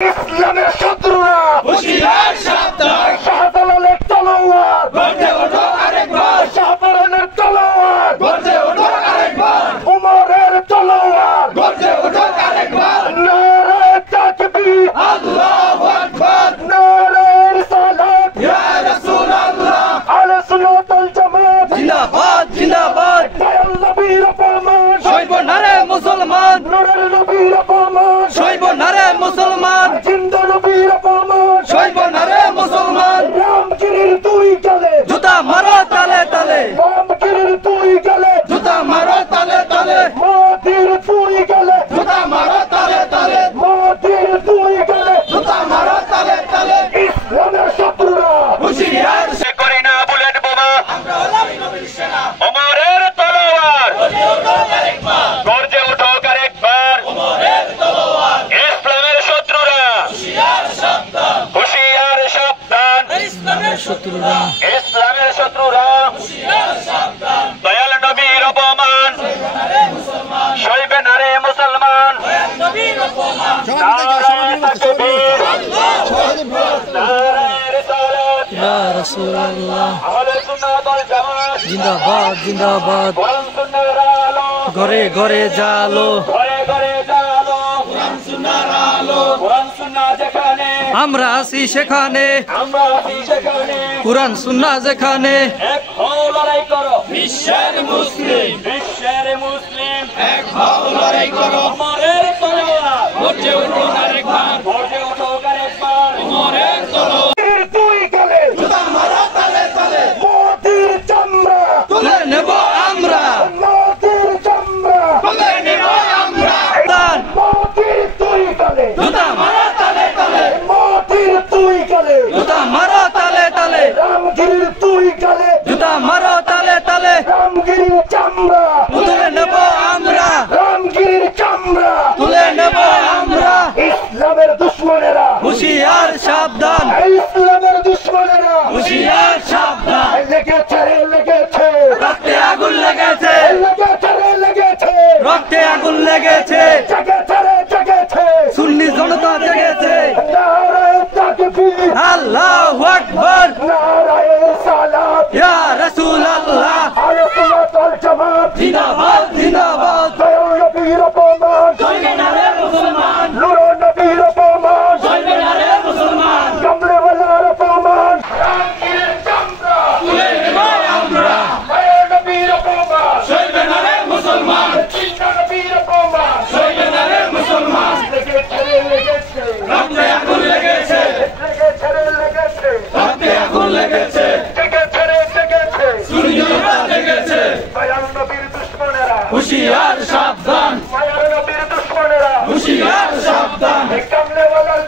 ইসলামের শত্রুরা হুঁশিয়ার সাবধান, শাহজালালের তলোয়ার গর্জে ওঠো আরেকবার, শাহজালালের তলোয়ার গর্জে ওঠো আরেকবার, উমরের তলোয়ার গর্জে ওঠো আরেকবার। নারে তাকবীর আল্লাহু আকবার, নারে রিসালাত ইয়া রাসূলুল্লাহ, আহলে সুন্নাত ওয়াল জামাত জিন্দাবাদ জিন্দাবাদ। দয়াল নবীর অপমান সইব না রে মুসলমান, নূরের নবীর অপমান সইব না রে মুসলমান, জিন্দা নবীর অপমান সইব না রে মুসলমান। রামগিরির দুই গেলে জুতা মারো তালে তালে, রামগিরির দুই গেলে জুতা মারো তালে তালে, মোদির দুই গেলে জুতা মারো তালে তালে, মোদির দুই গেলে জুতা মারো তালে তালে। ইসলামের শত্রুরা হুঁশিয়ার করে না বুলেট বোমা আমরা হলাম নবীর সেনা, ওমরের তলোয়ার গর্জে ওঠো আরেকবার, গর্জে ওঠো আরেকবার ওমরের তলোয়ার। ইসলামের শত্রুরা হুঁশিয়ার সাবধান, হুঁশিয়ার সাবধান ইসলামের শত্রুরা, ইসলামের শত্রুরা হুঁশিয়ার সাবধান। দয়াল নবীর অপমান আরে মুসলমান, সইবে না রে মুসলমান দয়াল নবীর অপমান। নারে তাকবীর নারে রিসালাত ইয়া রাসূলুল্লাহ, আহলে সুন্নাত ওয়াল জামাত জিন্দাবাদ জিন্দাবাদ। কোরআন সুন্নাহর আলো ঘরে ঘরে জালো, ঘরে ঘরে জালো কোরআন সুন্নাহর আলো, কোরআন সুন্নাহ যেখানে আমরা আছি সেখানে, আমরা আছি সেখানে কুরআন সুন্নাহ যেখানে। এক হও লড়াই করো বিশ্বের মুসলিম বিশ্বের মুসলিম এক হও লড়াই করো, ওমরের তলোয়ার গর্জে ওঠো আরেকবার, গর্জে ওঠো আরেকবার ওমরের তলোয়ার। দুই গেলে জুতা মারো তালে তালে, মোদির চামড়া তুলে নেব আমরা, মোদির চামড়া তুলে নেব আমরা। দান মোদির দুই গেলে জুতা মারো তালে তালে, মোদির দুই গেলে জুতা মারো তালে তালে, রামগিরির দুই গেলে জুতা মারো তালে তালে। রামগিরির চামড়া তুলে নেব আমরা, রামগিরির চামড়া তুলে নেব আমরা। ইসলামের দুশ্মনেরা হুঁশিয়ার সাবধান, ইসলামের দুশ্মনেরা হুঁশিয়ার সাবধান। লেগেছে রে লেগেছে রক্তে আগুন লেগেছে, লেগেছে রে লেগেছে রক্তে আগুন লেগেছে। জেগেছে রে জেগেছে সুন্নি জনতা জেগেছে। নারে তাকবীর আল্লাহু আকবার, নারে রিসালাত ইয়া রাসূলুল্লাহ, আহলে সুন্নাত ওয়াল জামাত জিন্দাবাদ জিন্দাবাদ। দয়াল নবীর অপমান সইবে না রে মুসলমান, নূরের নবীর অপমান সইবে না রে মুসলমান। কামলেওয়ালার অপমান রামগিরির চামড়া তুলে নেব আমরা, দয়াল নবীর অপমান সইবে না রে মুসলমান, জিন্দা নবীর অপমান সইবে না রে মুসলমান। লেগেছে রে লেগেছে রক্তে আগুন লেগেছে, লেগেছে রে লেগেছে রক্তে আগুন লেগেছে, জেগেছে রে জেগেছে সুন্নিরা জেগেছে। দয়াল নবীর দুশ্মনেরা হুঁশিয়ার সাবধান, মায়ার নবীর দুশ্মনেরা হুঁশিয়ার সাবধান, কামলেওয়ালার